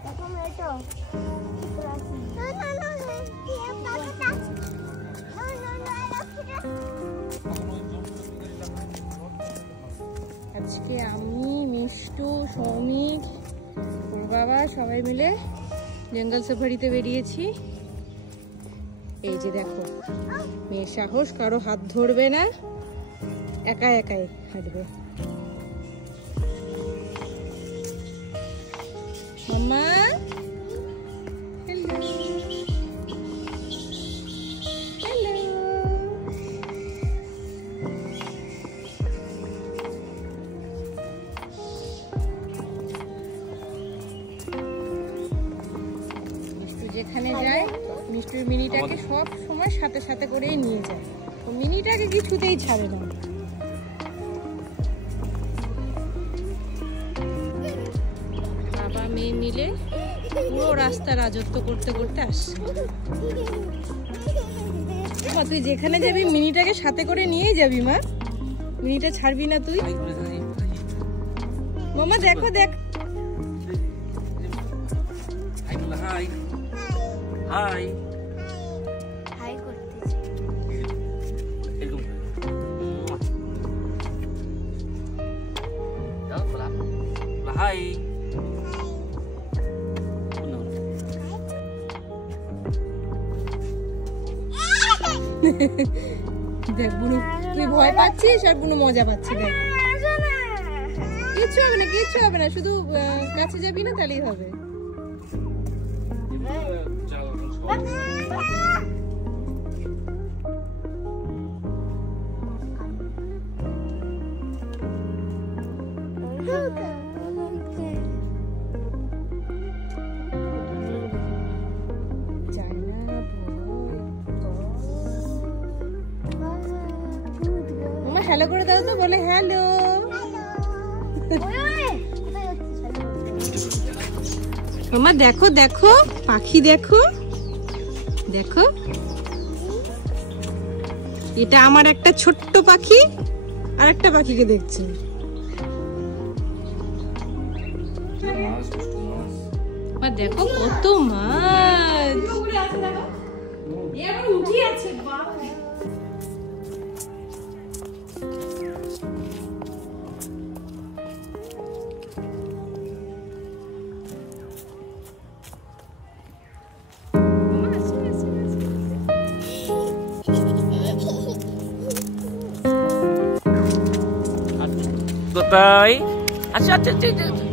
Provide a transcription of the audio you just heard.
আজকে আমি, মিষ্টু, সৌমিক, ওর বাবা সবাই মিলে জঙ্গল সাফারিতে বেরিয়েছি। এই যে দেখো, মেয়ের সাহস, কারো হাত ধরবে না, একা একাই হাঁটবে। মাম্মা হ্যালো, হ্যালো। মিষ্টু যেখানে যায়, মিষ্টুর মিনিটাকে সব সময় সাথে সাথে করেই নিয়ে যায়। ও মিনিটাকে কিছুতেই ছাড়ে না। বাবা মেয়ে মিলে পুরো রাস্তা রাজত্ব করতে করতে আসছে। মা তুই যেখানে যাবি মিনিটাকে সাথে করে নিয়েই যাবি মা, মিনিটা ছাড়বি না তুই। মামা দেখো, দেখ হাই হাই হাই করতেছি। এরকম হাই দেখ বুনু, তুই ভয় পাচ্ছিস আর বুনু মজা পাচ্ছি। দেখ কিচ্ছু হবে না, কিচ্ছু হবে না, শুধু কাছে যাবি না তাহলেই হবে। হ্যালো করে দাও তো, বলে হ্যালো। মামা দেখো দেখো, পাখি দেখো, দেখো এটা আমার একটা ছোট্ট পাখি, আর একটা পাখিকে দেখছি। দেখো কত মাছ উঠি আছে। কোথায়? আচ্ছা আচ্ছা আচ্ছা